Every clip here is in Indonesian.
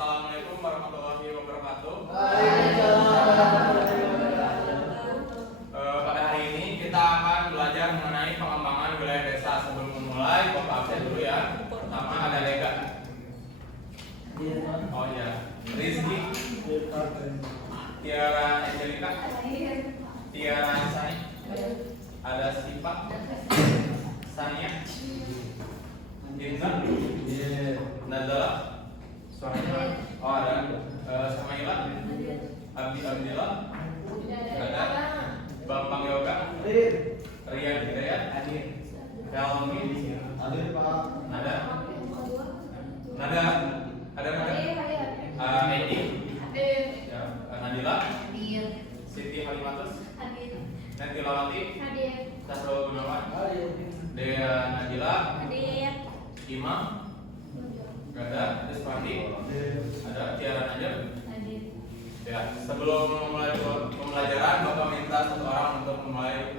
Assalamualaikum warahmatullahi wabarakatuh. Pada hari ini kita akan belajar mengenai pengembangan wilayah desa. Sebelum memulai, Bapak absen dulu ya. Pertama ada Lega. Oh ya, Rizky, Tiara Angelika, Tiara Sani, ada Sipa, Sania, Dinda, Nadala, suaranya. Oh ada Samaila, Abdillah, ada Bambang Yoga, Rian Hidayat, Helmi, Nada, Edi, ya, Nadila, Siti Halimatus, Nanti Lawati, Tasrul Gunawan, Dea Nadila, Imam, ada Deswandi, ada Tiara Najib. Ya, sebelum memulai pembelajaran, Bapak minta satu orang untuk memulai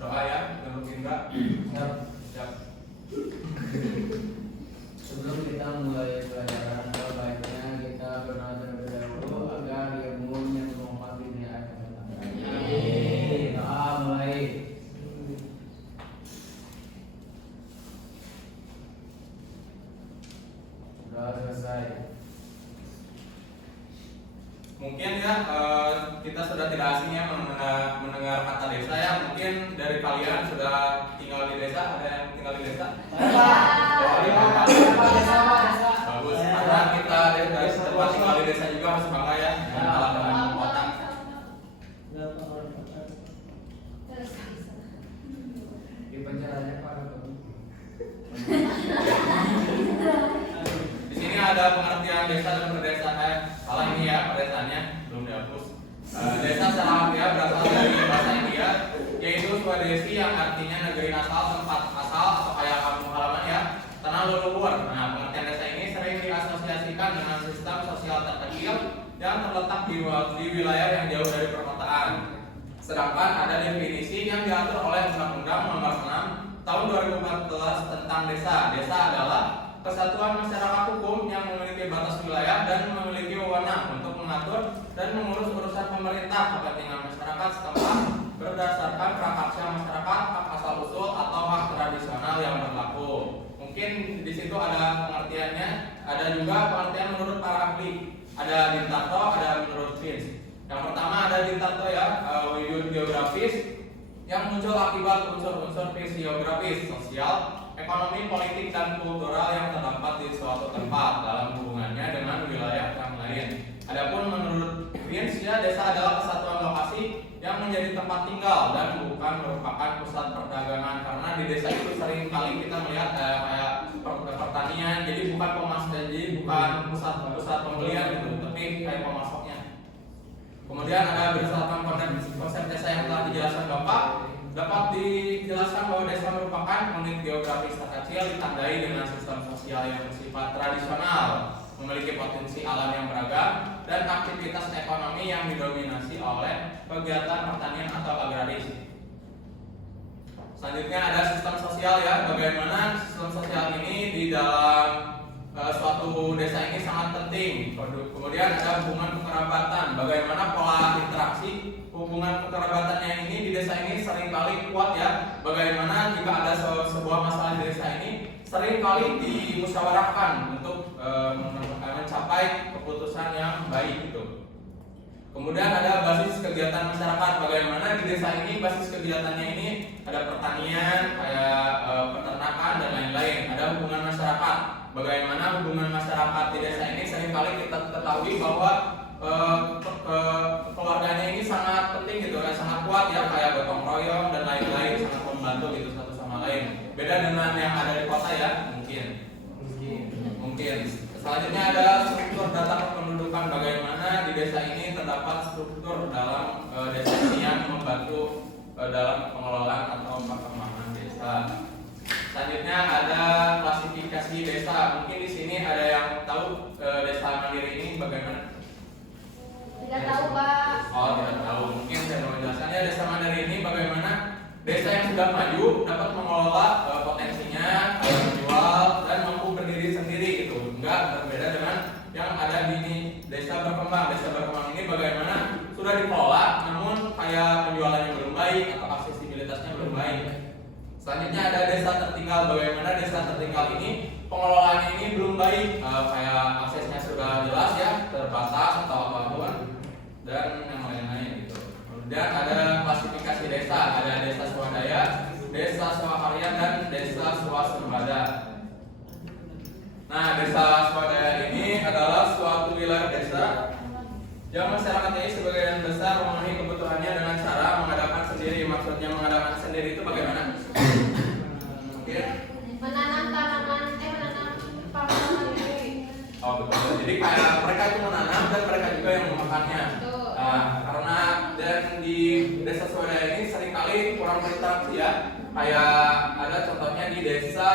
doa ya, untuk Indra. Siap. Sebelum kita mulai pelajaran, baiknya kita berdoa terlebih dahulu agar ilmu yang bermanfaat ini akan datang. Amin. Doa mulai. Sudah selesai. Mungkin ya kita sudah tidak asing ya mendengar kata desa ya. Mungkin dari kalian sudah tinggal di desa, ada yang tinggal di desa? Bagus, karena kita dari tempat tinggal di desa juga harus bangga ya dengan kalah dengan kota. Di penjaranya Pak. Di sini ada pengertian desa dan perdesaan. Salah ini ya, perdesaannya belum dihapus. Desa secara harfiah berasal dari bahasa India, yaitu Swadesi yang artinya negeri asal, tempat asal atau kayak kampung halaman ya, tanah leluhur. Nah, pengertian desa ini sering diasosiasikan dengan sistem sosial terkecil yang terletak di wilayah yang jauh dari perkotaan. Sedangkan ada definisi yang diatur oleh Undang-Undang Nomor 6 Tahun 2014 tentang desa. Desa adalah kesatuan masyarakat hukum yang memiliki batas wilayah dan memiliki wewenang untuk mengatur dan mengurus urusan pemerintah kepentingan masyarakat setempat berdasarkan prakarsa masyarakat, hak asal usul atau hak tradisional yang berlaku. Mungkin di situ ada pengertiannya, ada juga pengertian menurut para ahli. Ada Dintarto, ada menurut Vince. Yang pertama ada Dintarto ya, wujud geografis yang muncul akibat unsur-unsur fisiografis, sosial, ekonomi, politik, dan kultural yang terdapat di suatu tempat dalam hubungannya dengan wilayah yang lain. Adapun menurut Vince ya, desa adalah kesatuan lokasi yang menjadi tempat tinggal dan bukan merupakan pusat perdagangan, karena di desa itu sering kali kita melihat kayak pertanian, jadi bukan bukan pusat pembelian gitu, tapi kayak pemasoknya. Kemudian ada berdasarkan konsep desa yang telah dijelaskan Bapak, dapat dijelaskan bahwa desa merupakan unit geografis terkecil ditandai dengan sistem sosial yang bersifat tradisional, memiliki potensi alam yang beragam, dan aktivitas ekonomi yang didominasi oleh kegiatan pertanian atau agraris. Selanjutnya ada sistem sosial ya, bagaimana sistem sosial ini di dalam suatu desa ini sangat penting. Kemudian ada hubungan kekerabatan, bagaimana pola interaksi hubungan kekerabatannya ini di desa ini seringkali kuat ya. Bagaimana jika ada sebuah masalah di desa ini seringkali dimusyawarahkan untuk mencapai keputusan yang baik gitu. Kemudian ada basis kegiatan masyarakat, bagaimana di desa ini basis kegiatannya ini ada pertanian, kayak peternakan dan lain-lain. Ada hubungan masyarakat, bagaimana hubungan masyarakat di desa ini seringkali kita ketahui bahwa keluarganya ini sangat penting gitu ya, sangat kuat ya, kayak gotong royong dan lain-lain, sangat membantu gitu satu sama lain. Beda dengan yang ada di kota ya, mungkin. Selanjutnya ada struktur data kependudukan, bagaimana di desa ini terdapat struktur dalam desa ini yang membantu dalam pengelolaan atau perkembangan desa. Selanjutnya ada klasifikasi desa. Mungkin di sini ada yang tahu desa mandiri ini bagaimana? Tidak tahu Pak. Oh tidak tahu. Mungkin saya mau menjelaskannya. Desa mandiri ini bagaimana desa yang sudah maju dapat mengelola potensinya, menjual dan mampu berdiri sendiri gitu. Enggak berbeda dengan yang ada di berkembang. Desa berkembang ini bagaimana sudah dikelola, namun kayak penjualannya belum baik atau aksesibilitasnya belum baik. Selanjutnya ada desa tertinggal. Bagaimana desa tertinggal ini pengelolaannya ini belum baik, kayak aksesnya sudah jelas ya, terbatas atau apapun dan yang lain-lain gitu. Kemudian ada klasifikasi desa, ada desa swadaya, desa swakarya dan desa swasembada. Nah, desa swadaya ini adalah suatu wilayah desa yang masyarakatnya ini sebagian besar memenuhi kebutuhannya dengan cara mengadakan sendiri. Maksudnya mengadakan sendiri itu bagaimana? Mungkin Menanam menanam tanaman sendiri. oh betul. Jadi kayak mereka itu menanam dan mereka juga yang memakannya. Betul. Nah, karena dan di desa swadaya ini seringkali kurang berinteraksi ya. Kayak ada contohnya di desa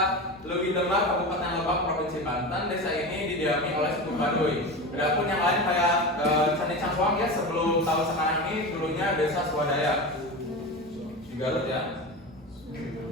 Lewi Demar, Kabupaten Lebak, Provinsi Banten. Desa ini didiami oleh suku Baduy. Adapun yang lain kayak Candi Cangkuang ya, sebelum tahun sekarang ini dulunya desa swadaya di Garut ya.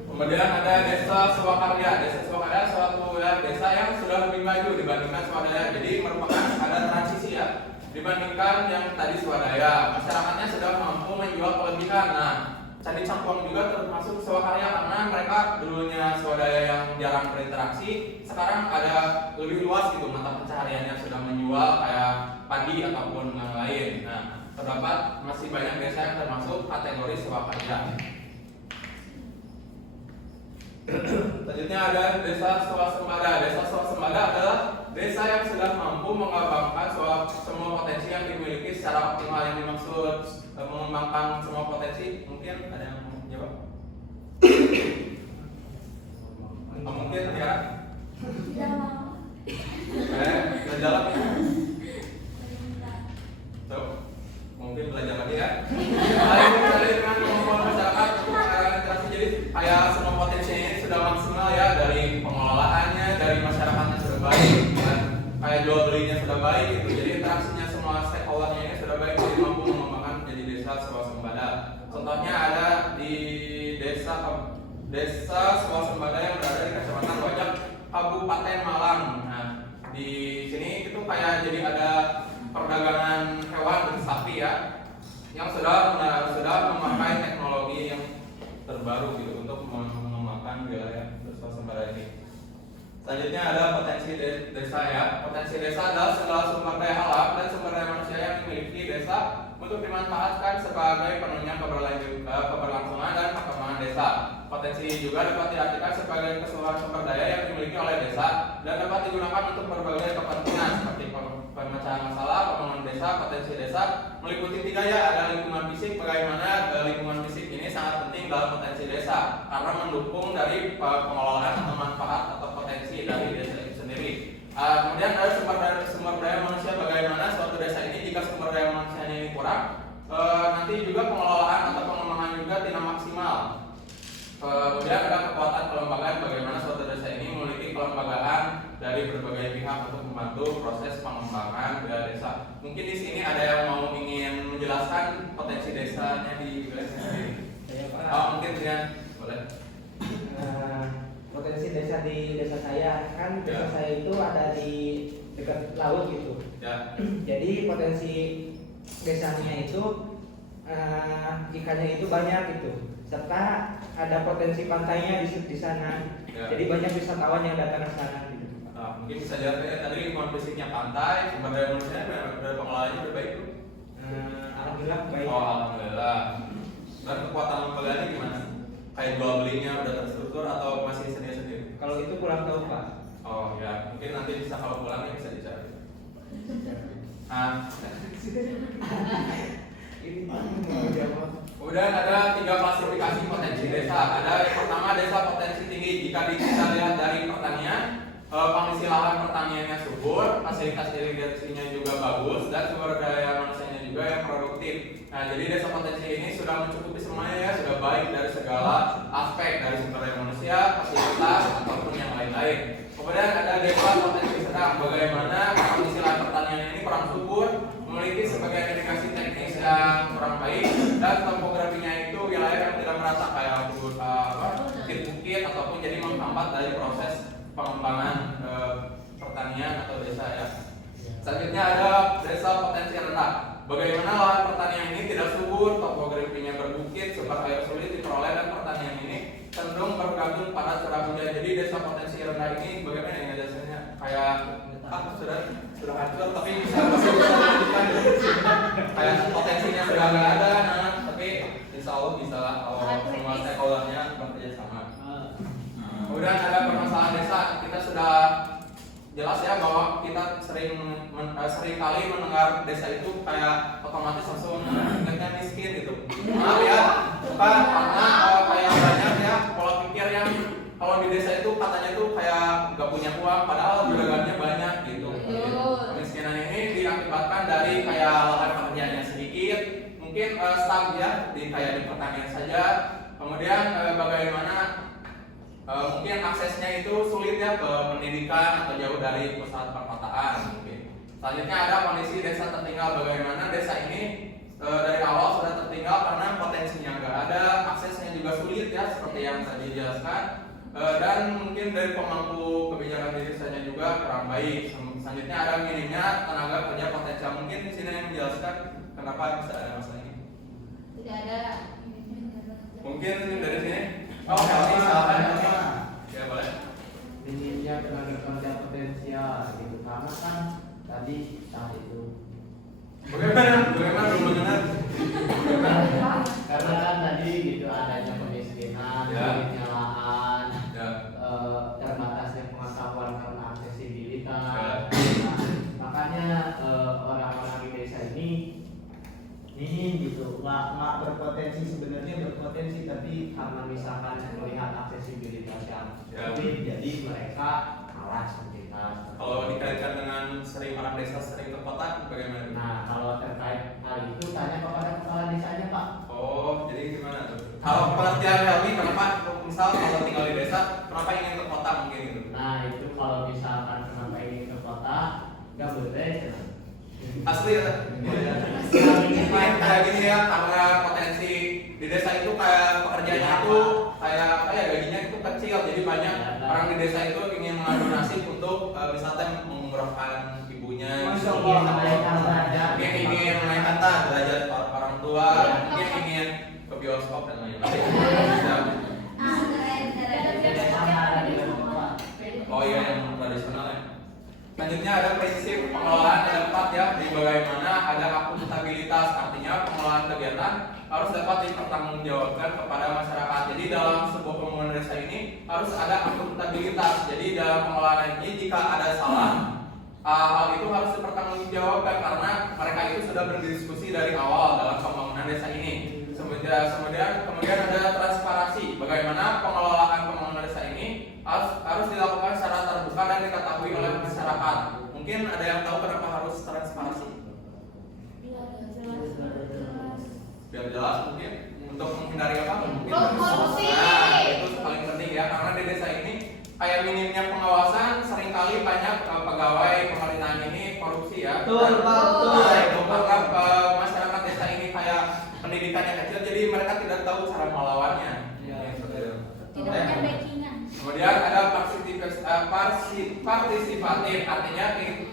Kemudian ada desa swakarya. Desa swakarya suatu wilayah desa yang sudah lebih maju dibandingkan swadaya. Jadi merupakan ada transisi ya. Dibandingkan yang tadi swadaya, masyarakatnya sudah mampu menjual kelebihan. Nah, Candi Cangkuang juga termasuk swakarya karena mereka dulunya swadaya yang jarang berinteraksi, sekarang ada lebih luas gitu mata pencahariannya, sudah menjual kayak padi ataupun yang lain. Nah, terdapat masih banyak desa yang termasuk kategori swakarya. Selanjutnya ada desa swasembada. Desa swasembada adalah desa yang sudah mampu mengembangkan semua potensi yang dimiliki secara optimal. Yang dimaksud mengembangkan semua potensi, mungkin ada yang mau jawab? Mungkin ya? Jawab ya? Tuh, mungkin belajar lagi ya. Lain dengan kemampuan masyarakat untuk mengarahkan interaksi. Jadi kayak semua potensi ini sudah maksimal ya, dari pengelolaannya, dari masyarakatnya sudah baik, dan kayak jual belinya sudah baik gitu. Jadi interaksinya semua stakeholdernya ini sudah baik, jadi mampu mengembangkan jadi desa swasembada. Contohnya ada di desa swasembada yang berada di Kecamatan Wajak, Kabupaten Malang. Nah, di sini itu kayak jadi ada perdagangan hewan dan sapi ya, yang sudah memakai teknologi yang terbaru gitu untuk mengembangkan wilayah swasembada ini. Selanjutnya ada potensi desa ya. Potensi desa adalah segala sumber daya alam dan sumber daya manusia yang dimiliki desa untuk dimanfaatkan sebagai penunjang keberlangsungan dan perkembangan desa. Potensi juga dapat diartikan sebagai keseluruhan sumber daya yang dimiliki oleh desa dan dapat digunakan untuk berbagai kepentingan seperti pemecahan masalah, pembangunan desa. Potensi desa meliputi 3 ya. Ada lingkungan fisik, bagaimana lingkungan fisik ini sangat penting dalam potensi desa karena mendukung dari pengelolaan atau manfaat atau potensi dari desa itu sendiri. Kemudian ada sumber daya manusia, bagaimana suatu desa ini jika sumber daya manusianya ini kurang, nanti juga pengelolaan atau pengembangan juga tidak maksimal. Kemudian ada kekuatan kelembagaan, bagaimana suatu desa ini memiliki kelembagaan dari berbagai pihak untuk membantu proses pengembangan wilayah desa. Mungkin di sini ada yang mau ingin menjelaskan potensi desanya di wilayah sendiri. Mungkin ya, boleh. Potensi desa di desa saya kan desa saya itu ada di dekat laut gitu. Ya. Jadi potensi desanya itu ikannya itu banyak gitu. Serta ada potensi pantainya di sana. Ya. Jadi banyak wisatawan yang datang ke sana gitu. Mungkin bisa jelaskan tadi lingkungan fisiknya pantai, sumber daya manusia dari pengelolaannya udah baik tuh. Alhamdulillah baik. Oh, alhamdulillah. Dan kekuatan lembaganya gimana? Kayak jual belinya udah terstruktur atau masih sendiri-sendiri? Kalau itu kurang tahu Pak. Oh ya, mungkin nanti bisa kalau pulangnya bisa dicari. Ini mau jawab. Kemudian ada 3 klasifikasi potensi desa. Ada yang pertama desa potensi tinggi. Jika kita lihat dari pertanian, kondisi lahan pertaniannya subur, fasilitas irigasinya juga bagus, dan sumber daya manusianya juga yang produktif. Nah, jadi desa potensi ini sudah mencukupi semuanya ya, sudah baik dari segala aspek, dari sumber daya manusia, fasilitas, ataupun yang lain-lain. Kemudian ada desa potensi sedang. Bagaimana kondisi lahan pertanian ini kurang subur, memiliki sebagian irigasi teknis yang kurang baik, dan topografinya itu wilayah yang tidak merata kayak bukit-bukit ataupun jadi menghambat dari proses pengembangan pertanian atau desa ya. Selanjutnya ada desa potensi rendah. Bagaimana lahan pertanian ini tidak subur, topografinya berbukit, sumber air sulit diperoleh, dan pertanian ini cenderung bergantung pada curah hujan. Jadi desa potensi rendah ini bagaimana ya dasarnya? Kayak sudah hancur tapi bisa dilanjutkan. Kayak potensinya sudah nggak ada, nah tapi insya Allah bisa lah kalau semua stakeholdernya bekerja sama. Kemudian ada permasalahan desa, kita sudah jelas ya bahwa kita sering kali mendengar desa itu kayak otomatis langsung tingkatnya miskin gitu. Maaf ya, bukan karena kayak banyak ya pola pikir yang kalau di desa itu katanya tuh kayak nggak punya uang, padahal juragannya banyak gitu. Kemiskinan ini diakibatkan dari kayak lahan pekerjaannya sedikit, mungkin stuck ya di kayak di pertanian saja. Kemudian bagaimana mungkin aksesnya itu sulit ya ke pendidikan atau jauh dari pusat perkotaan mungkin. Selanjutnya ada kondisi desa tertinggal, bagaimana desa ini dari awal sudah tertinggal karena potensinya nggak ada, aksesnya juga sulit ya seperti yang tadi dijelaskan, dan mungkin dari pemangku kebijakan di desanya juga kurang baik. Selanjutnya ada minimnya tenaga kerja potensial. Mungkin di sini yang menjelaskan kenapa bisa ada masalah ini. Tidak ada. Mungkin dari sini. Oh, Helmi silakan. Ya boleh. Minimnya tenaga kerja potensial gitu, karena kan tadi itu Bagaimana belum benar? karena kan tadi gitu adanya kemiskinan, Ya. minimnya lahan, Ya. terbatasnya pengetahuan karena aksesibilitas. Ya. Nah, makanya orang-orang di desa ini gitu nggak berpotensi, sebenarnya berpotensi tapi karena misalkan melihat aksesibilitas yang Ya. sulit, jadi mereka malas aktivitas. Kalau dikaitkan dengan sering orang desa sering ke kota, bagaimana? Nah, kalau terkait hal itu tanya kepada kepala desanya, Pak. Oh, jadi gimana tuh? Kalau pengertian Helmi, kenapa misal kalau tinggal di desa, kenapa ingin ke kota mungkin gitu? Nah, itu kalau misalkan kenapa ingin ke kota, nggak boleh. Asli ya? Kayak gini ya, karena potensi di desa itu kayak pekerjaannya itu kayak apa ya, gajinya itu kecil, jadi banyak orang di desa itu ingin mengadu nasib untuk misalnya mengumrohkan ibunya, Ingin menaikkan derajat. mungkin ingin menaikkan derajat orang tua, mungkin ingin ke bioskop dan lain-lain. Oh iya, yang tradisional ya. Selanjutnya ada prinsip pengelolaan ada 4 ya, di bagaimana ada akuntabilitas, artinya pengelolaan kegiatan harus dapat dipertanggungjawabkan kepada masyarakat. Jadi dalam sebuah pembangunan desa ini harus ada akuntabilitas. Jadi dalam pengelolaan ini jika ada salah, hal itu harus dipertanggungjawabkan karena mereka itu sudah berdiskusi dari awal dalam pembangunan desa ini. Kemudian ada transparansi, bagaimana pengelolaan pembangunan desa ini harus dilakukan secara terbuka dan diketahui oleh masyarakat. Mungkin ada yang tahu kenapa harus transparansi? Biar jelas mungkin untuk menghindari apa? Mungkin Korupsi. Nah, itu paling penting ya, karena di desa ini kayak minimnya pengawasan, seringkali banyak pegawai pemerintahan ini korupsi ya. Betul, Pak, betul. Nah, itu karena masyarakat desa ini kayak pendidikannya kecil, jadi mereka tidak tahu cara melawannya. Ya. Tidak punya backingan. Kemudian ada partisipatif, artinya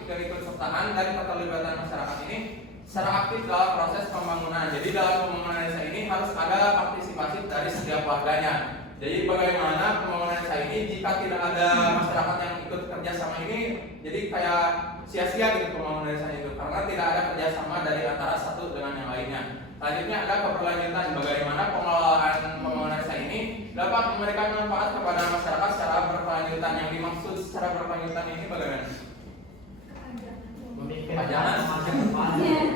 keikutsertaan dan keterlibatan masyarakat ini secara aktif dalam proses pembangunan. Jadi dalam pembangunan desa ini harus ada partisipasi dari setiap warganya. Jadi bagaimana pembangunan desa ini jika tidak ada masyarakat yang ikut kerjasama ini, jadi kayak sia-sia gitu pembangunan desa itu, karena tidak ada kerjasama dari antara satu dengan yang lainnya. Selanjutnya ada keberlanjutan, bagaimana pengelolaan pembangunan desa ini dapat memberikan manfaat kepada masyarakat secara berkelanjutan. Yang dimaksud secara berkelanjutan ini bagaimana? Pajangan.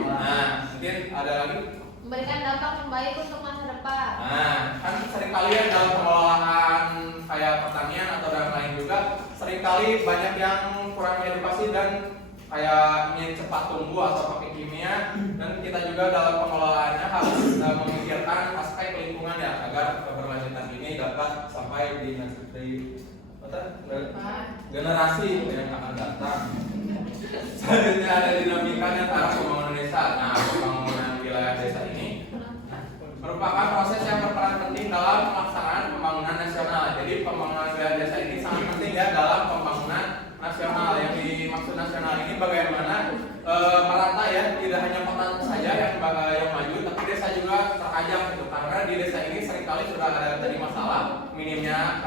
Nah, mungkin ada lagi. Memberikan dampak yang baik untuk masa depan. Nah, kan seringkali ya dalam pengelolaan kayak pertanian atau dan lain juga, seringkali banyak yang kurang edukasi dan kayak ingin cepat tumbuh atau pakai kimia, dan kita juga dalam pengelolaannya harus memikirkan aspek lingkungan ya agar keberlanjutan ini dapat sampai di generasi yang akan datang. Selanjutnya ada dinamikanya antara pembangunan desa. Nah, pembangunan wilayah desa ini merupakan proses yang berperan penting dalam pelaksanaan pembangunan nasional. Jadi pembangunan wilayah desa ini sangat penting ya dalam pembangunan nasional. Yang dimaksud nasional ini bagaimana sudah ada tadi masalah minimnya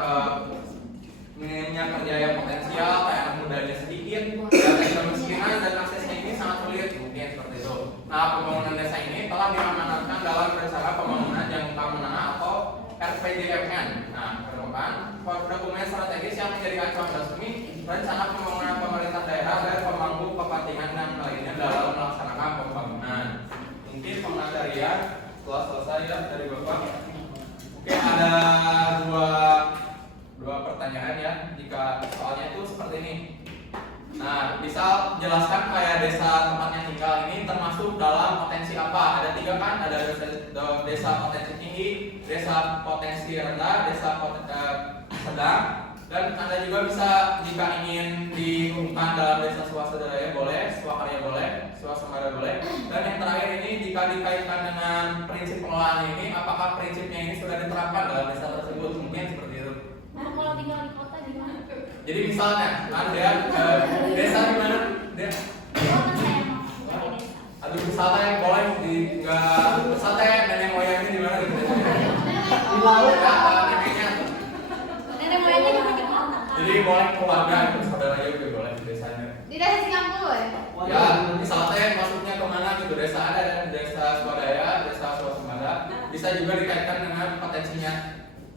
kerja yang potensial, kayak anak mudanya sedikit, data kemiskinan dan aksesnya ini sangat sulit, mungkin seperti itu. Nah, pembangunan desa ini telah diamanatkan dalam rencana pembangunan jangka menengah atau RPJMN. Nah, ke depan dokumen strategis yang menjadi acuan resmi rencana pembangunan pemerintah daerah dan pemangku kepentingan dan lainnya dalam melaksanakan pembangunan. Mungkin pematerian setelah selesai ya dari Bapak. Oke, ada dua pertanyaan ya. Jika soalnya itu seperti ini. Nah, bisa jelaskan kayak desa tempatnya tinggal ini termasuk dalam potensi apa? Ada 3 kan? Ada desa potensi tinggi, desa potensi rendah, desa sedang, dan Anda juga bisa jika ingin dihubungkan dalam desa swasadaya boleh, swakarya boleh, swasembada boleh. Dan yang terakhir ini jika dikaitkan dengan prinsip pengelolaan ini, apakah prinsipnya ini sudah diterapkan dalam desa tersebut? Mungkin seperti itu. Nah, kalau tinggal di kota gimana? Jadi misalnya Anda desa di mana? Kota saya mau dari desa. Aduh, wisata yang boleh nggak wisata yang nenek moyangnya di mana gitu? Di laut. Neneknya. Nenek moyangnya di mana? Jadi boleh keluarga itu saudara juga boleh di desanya. Di desa Singapura ya? Ya, wisata yang masuknya kemana gitu? Desa ada dan desa swadaya, desa swasembada. Bisa juga dikaitkan dengan potensinya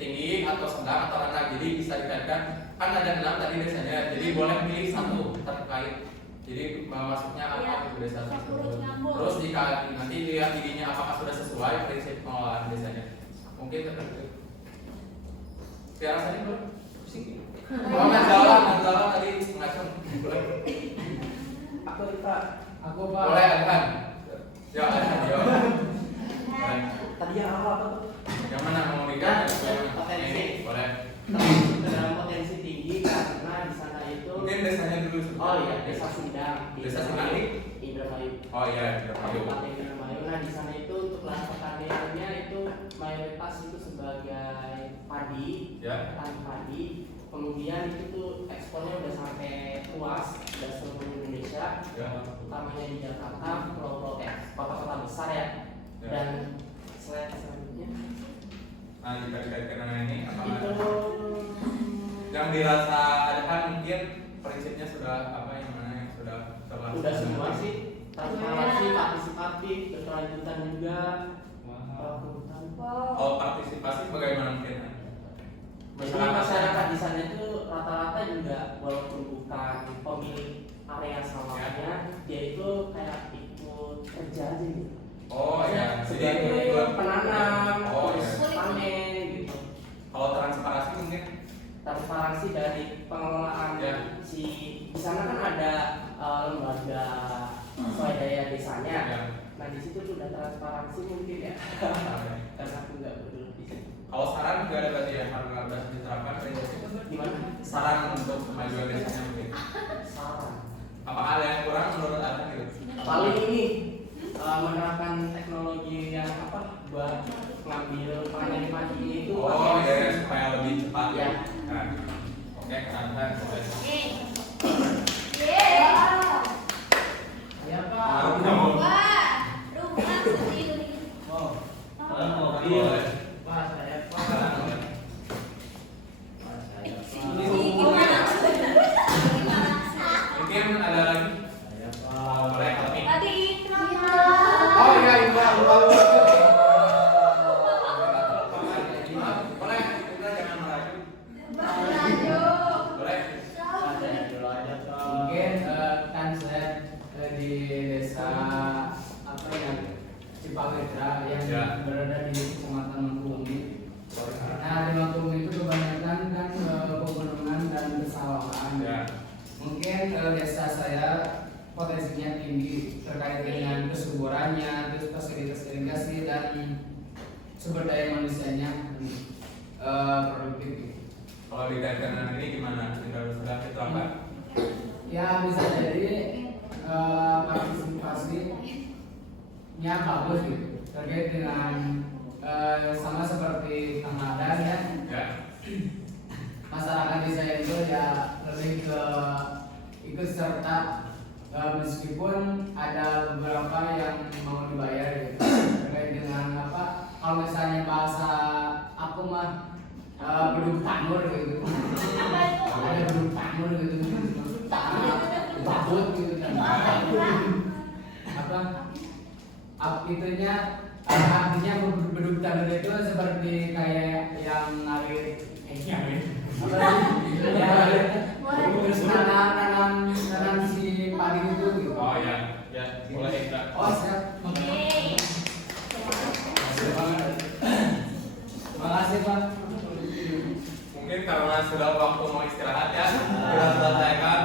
tinggi atau sedang atau rendah. Jadi bisa dikaitkan kan ada 6 tadi desanya. Jadi boleh pilih satu terkait. Jadi masuknya apa gitu desa tersebut. Terus jika nanti lihat dirinya apakah sudah sesuai prinsip pengelolaan desanya. Mungkin tertentu. Biar rasanya boleh pusing. Oh, jalan tadi ngacung. Boleh. Aku Pak. Aku Pak. Boleh kan? Ya, ada. Boleh. Tadi yang awal apa tuh? Yang mana mau bikin? Potensi. Ini boleh. Dalam potensi tinggi karena di sana itu. Mungkin desanya dulu. Oh iya, desa Sindang. Desa Sindang. Indramayu. Oh iya, Indramayu. Kabupaten Indramayu. Nah di sana itu untuk lahan pertaniannya itu mayoritas itu sebagai padi, Ya. petani padi. Kemudian itu tuh ekspornya udah sampai luas, udah seluruh Indonesia. Ya. Utamanya di Jakarta, pulau-pulau kota-kota besar ya. Ya. Dan selanjutnya Nah, jika dikaitkan dengan ini apa itu yang dirasa ada kan mungkin prinsipnya sudah apa yang mana yang sudah terlaksana? udah semua sih, transparansi, partisipatif, berkelanjutan juga. Wow. Oh, partisipasi bagaimana mungkin? Jadi masyarakat di sana itu rata-rata juga walaupun bukan pemilik area sawahnya, dia itu kayak ikut kerja aja gitu. Oh ya, Sebagai ikut penanam, Oh terus ya. panen gitu. Kalau transparansi mungkin Transparansi dari pengelolaan Ya. di sana kan ada lembaga swadaya desanya. Ya. Nah di situ sudah transparansi mungkin ya. Karena aku nggak berdua di situ. Kalau saran juga ada berarti ya harus diterapkan prinsip itu Gimana? saran untuk kemajuan desanya mungkin. Saran. Apakah ada yang kurang menurut Anda gitu? Paling ini menerapkan teknologi yang apa buat ngambil panen padi itu. Oh ya, supaya lebih cepat ya. Ya. Nah, oke, keren. Ya Pak. Wah, rumah seperti ini. Oh. Boleh. Pak, saya Pak. Boleh. Pak, saya Pak. Gimana? Gimana? Mungkin ada lagi? Saya Pak. Oh, boleh, Almi. Tadi Oh iya, Indra, boleh, kita jangan merayu. Boleh. Saya dulu aja Pak. Mungkin kan saya di desa apa yang Cipagetra yang Ya. berada di Kecamatan Mangkubumi. Nah di Mangkubumi itu kebanyakan kan pegunungan dan pesawahan. Ya. Mungkin desa saya potensinya tinggi terkait dengan kesuburannya, terus fasilitas irigasi dan sumber daya manusianya produktif. Gitu. Kalau dikaitkan dengan ini gimana? Sudah diterapkan? Ya bisa jadi partisipasinya bagus gitu terkait dengan sama seperti Kang Adan ya. Ya. Masyarakat desa itu ya lebih ke ikut serta meskipun ada beberapa yang mau dibayar gitu terkait dengan apa kalau misalnya bahasa aku itunya artinya beduk tanur itu seperti kayak yang ngalir apa sih? Ya, terus nanam si padi itu gitu. Oh ya, ya mulai Indra. Oh siap. Yeay. Makasih Pak. Mungkin karena sudah waktu mau istirahat ya, kita selesaikan